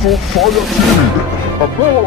Untuk saya ini adalah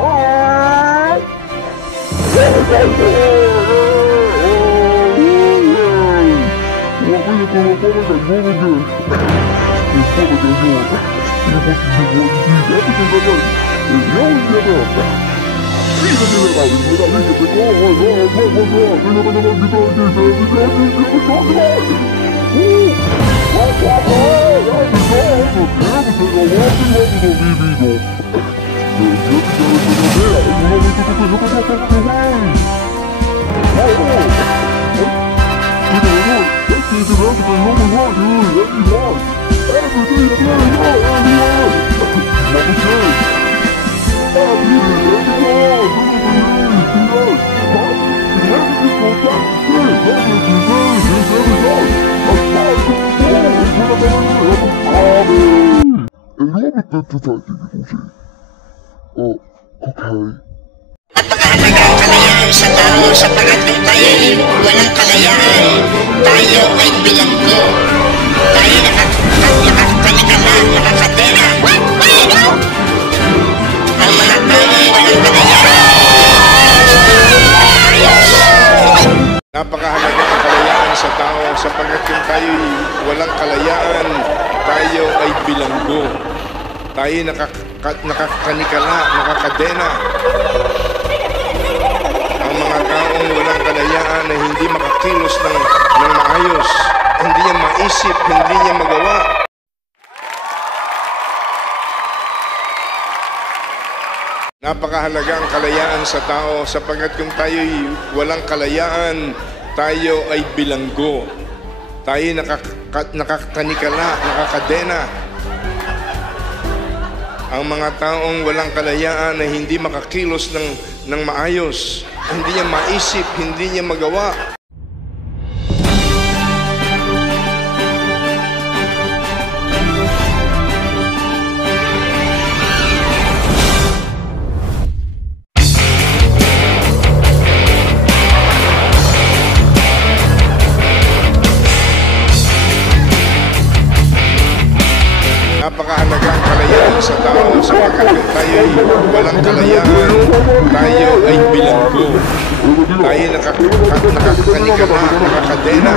Napakahalaga ang kalayaan sa tao sapagat kung tayo'y walang kalayaan, tayo ay bilanggo. Tayo nakakanya-kanya, nakakadena. Ang mga tao'y walang kalayaan. Napakahalaga ang kalayaan sa tao sapagat kung tayo'y walang kalayaan, tayo ay bilanggo. Tayo nakakanikala, nakakadena. Ang mga taong walang kalayaan na hindi makakilos ng maayos, hindi niya maisip, hindi niya magawa. Napakahalaga ang kalayaan sa tao sapagat kung tayo'y walang kalayaan, tayo ay bilanggo. Tayo nakakanikala, nakakadena. Ang mga taong walang kalayaan na hindi makakilos ng maayos, hindi niya maisip, hindi niya magawa. Napakahalaga ang kalayaan sa tao sapagat kung tayo'y walang kalayaan, tayo ay bilanggo. Tayo nakakanikala, nakakadena.